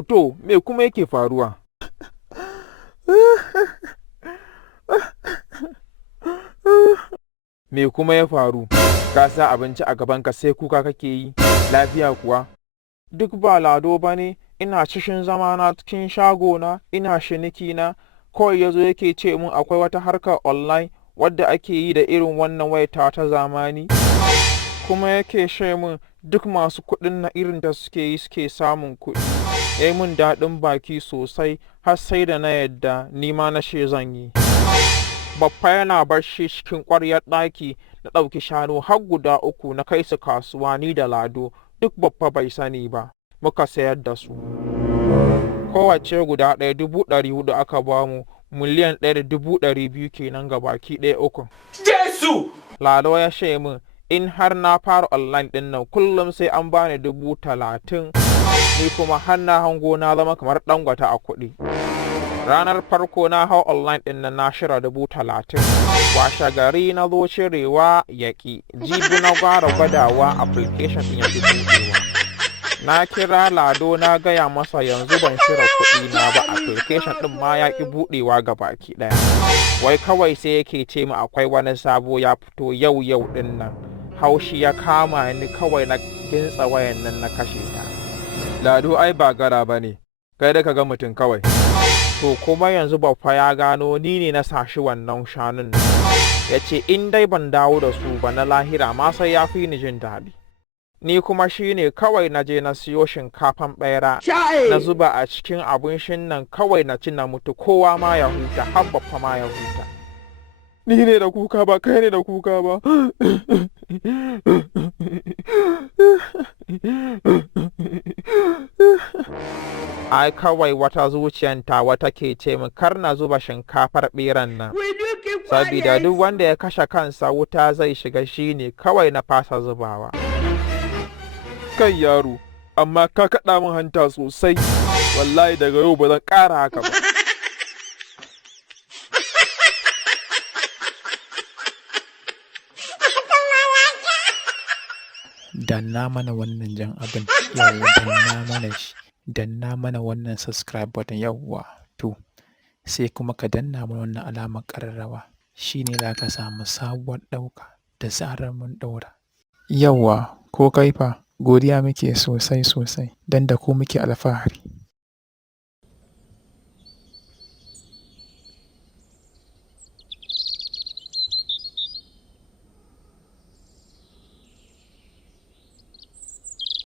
To, me kuma yake faruwa? Me kuma ya faru? Ka sa abinci a gabanka sai kuka kake yi, lafiya kuwa? Duk ba Lado ba ne, ina cikin zamana cikin shagona, ina shinikina, kawai ya zo yake ce min akwai wata harkar online wadda ake yi da irin wannan wayata ta zamani. Kuma yake ce min duk masu kuɗin na irin da suke yi suke samun kuɗi. Ya yi min daɗin baki sosai, har sai da na yadda ni ma na ce zan yi. Baffa yana barci cikin ƙwaryar ɗaki, na ɗauki shanu har guda 3 na kai su kasuwa ni da Lado, duk Baffa bai sani ba, muka sayar da su. Kowace guda ɗaya 400,000 aka bamu, miliyan 1,200,000 kenan ga baki ɗaya 3. Jesu! Lado ya ce min in har na fara online ɗin nan kullum sai an bani 30,000, ni kuma har na hango na zama kamar Dangote a kuɗi. Ranar farko na hau online ɗin nan na shirya 30,000, washe gari na zo cirewa yaƙi, jibi na gwara gwadawa application ɗin yaƙi buɗewa. Na kira Lado na gaya masa yanzu ban shirya kuɗi na ba, application ɗin ma yaƙi buɗewa ga baki ɗaya. Wai kawai sai yake ce mu akwai wani sabo ya fito yau ɗin nan. Haushi ya kama ni kawai na gintsa wayan nan na kashe ta. Lado ai ba gara ba ne, kai da ka ga mutum kawai. To kuma yanzu Baffa ya gano ni ne na sashi wannan shanun nan. Ya ce in dai ban dawo da su ba na lahira ma sai ya fi ni jin daɗi. Ni kuma shi ne kawai na je na siyo shinkafan ɓera, na zuba a cikin abincin nan kawai na ci na mutu, kowa ma ya huta, har Baffa ma ya huta. Ni ne da kuka ba, kai ne da kuka ba. Ai kawai wata zuciyanta wata ke ce min kar na zuba shinkafar ɓeran nan. Sabida duk wanda ya kashe kansa wuta zai shiga, shi ne kawai na fasa zubawa. Kai yaro, amma ka kaɗa min hanta sosai, wallahi daga yau ba zan ƙara haka ba. Danna mana wannan jan abin, yawwa danna mana shi, danna mana wannan subscribe button, yawwa to sai kuma ka danna mana wannan alamar ƙararrawa, shi ne za ka samu sabuwar ɗauka da zarar mun ɗaura. Yawwa ko kai fa, godiya muke sosai don da ku muke alfahari.